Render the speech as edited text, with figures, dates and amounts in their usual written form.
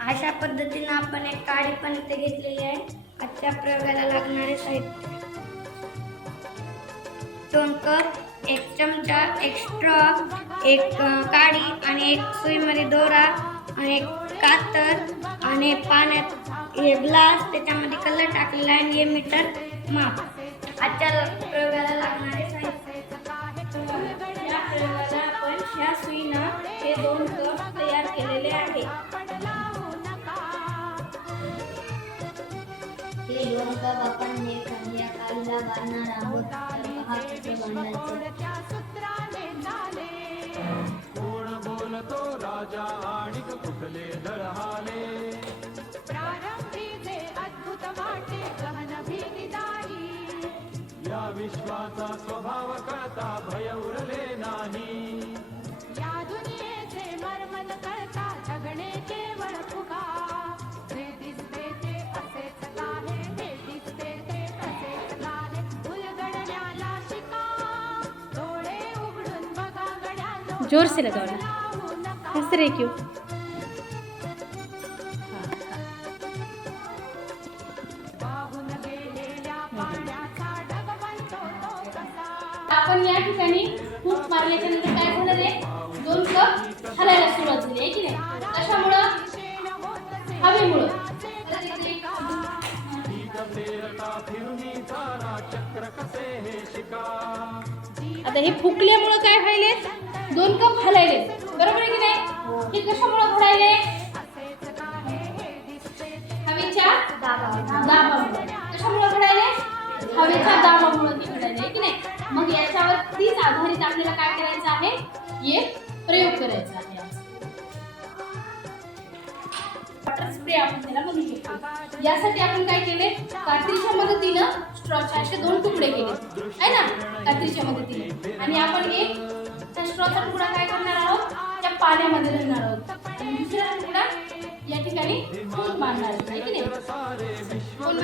अशा पद्धतीने आपण एक काडी पण इथे घेतलेली आहे. आजच्या प्रयोगाला लागणारे साहित्य: 2 कप, 1 चमचा, 1 स्ट्रॉ, 1 काडी आणि 1 सुईमध्ये दोरा आणि 1 कातर आणि पाण्यात हे ग्लास, त्याच्यामध्ये कलर टाकलेला आहे आणि हे मीटर माप. आजच्या प्रयोगाला लागणारे साहित्य: या प्रयोगाला आपण ह्या सुईनं हे 2 कप तयार केलेले आहे. हे 2 कप आपण हे या काडीला बांधणार आहोत. तर पहा कसं बांधायचं. कोण बोलतो राजा आणि कुठले दळहाले, प्रारंभी जे अद्भुत वाटे गहन भीतीदारी, या विश्वाचा स्वभाव कळता भय उरले नाही, या दुनियेचे मर्मन कळता जगणे केवळ फुगा, जे दिसते ते असेच आहे, हे दिसते ते असेच आहे, उलगडण्याला शिका, डोळे उघडून बघा गड्यानो, जोर से लगाओ, हंस रहे क्यों? आपण या ठिकाणी फूक मारल्याच्या नंतर काय होणार आहे? 2 कप हलायला सुरुवात झाली आहे की नाही? कशामुळं? हवेमुळं. आता हे फुकल्यामुळं काय व्हायले? 2 कप हलायले, बरोबर आहे की नाही? हे कशामुळं घडायले? हवेच्या दाबामुळे. कशामुळे घडायले? हवेच्या दाबामुळे ते घडायले की नाही? मग याच्यावर तीच आधारित आपल्याला काय करायचं आहे? एक प्रयोग करायचा आहे. वॉटर स्प्रे आपण त्याला म्हणू शकतो. यासाठी आपण काय केले? कात्रीच्या मदतीनं स्ट्रॉचे असे 2 तुकडे केले आहे ना, कात्रीच्या मदतीने. आणि आपण एक त्या स्ट्रॉचा तुकडा काय करणार आहोत? त्या पाण्यामध्ये घालणार आहोत आणि दुसरा तुकडा या ठिकाणी फूक मारणार आहे की नाही? कोण